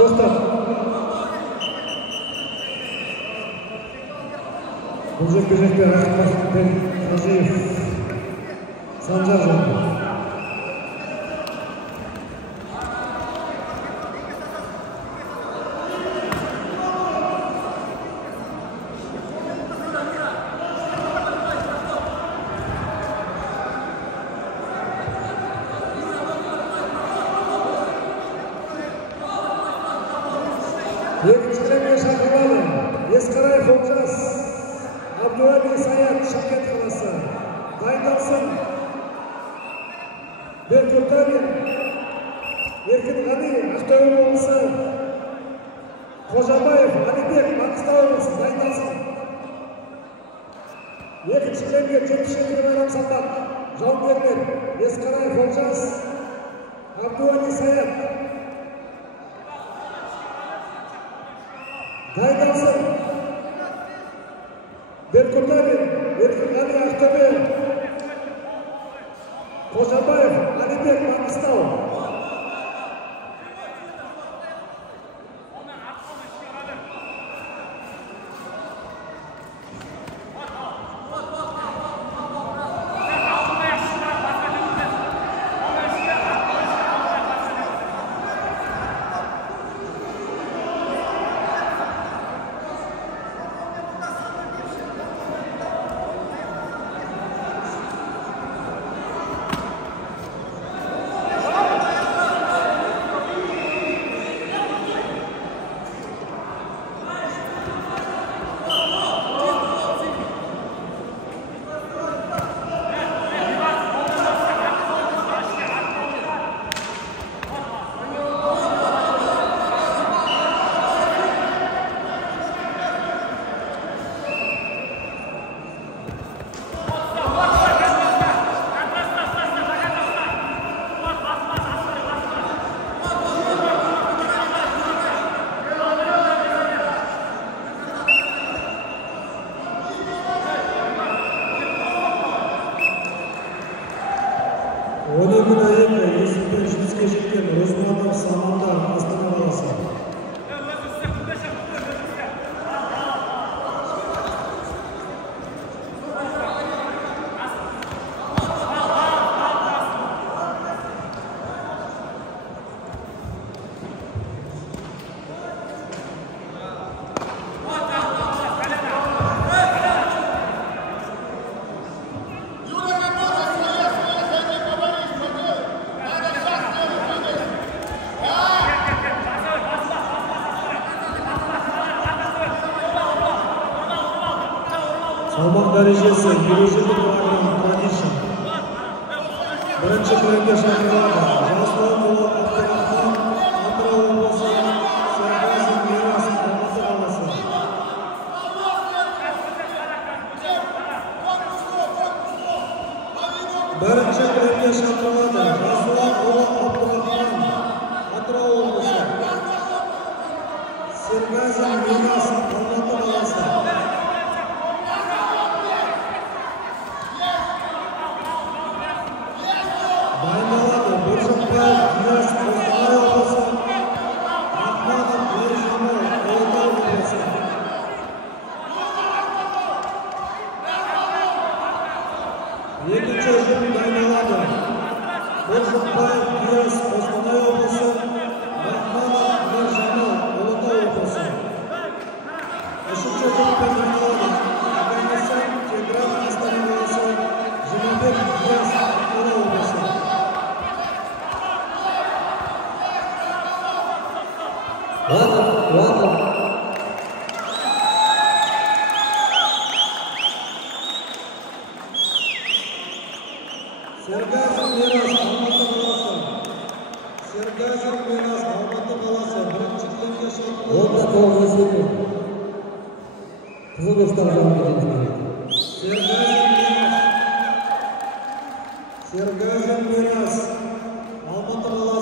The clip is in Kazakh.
To'xtat. Bu jekka Rahmatbek Hojiyev Sanjar Jombo. Екіншілерге шақырылады. Есқараев Олжас, Абдуали Саят, Шымкент қаласы. Дайындалсын. Беркуталин, Еркінғали, Ақтөбе облысы. Қожабаев, Алибек, Маңғыстау облысы. Дайындалсын. Екіншілерге 77 кг салмақ. Жауынгерлер Есқараев Олжас, Абдуали Саят. Дайындалсын. Беркуталин, Еркінғали, Ақтөбе. Қожабаев, Алибек, Маңғыстау. Salmak derecesi 107 kg tradition. Birinci bölümde şarkılarda Jaslow Polat Abdurrahman, Atırau Olması, Sergazim Miras, Almatı Kalası. Birinci bölümde şarkılarda Jaslow Polat Abdurrahman, Atırau Olması, Sergazim Miras, Almatı Kalası. Екінші жыл дайындалады. Боржықбаев Диас, Қостанай облысы, Рахманов Мержанов, Ұлытау облысы. Үшінші жыл дайындалады. Афганистан, Тегран, Астана облысы, Жұмабек Диас, Ақмола облысы. Уақыт. Sergazim Miras, Almatı Kalası. Sergazim Miras, Almatı Kalası. Birinci kilemde şarkı. Onda kovgazı. Kızı göstereceğim gideceğim. Sergazim Miras, Almatı Kalası.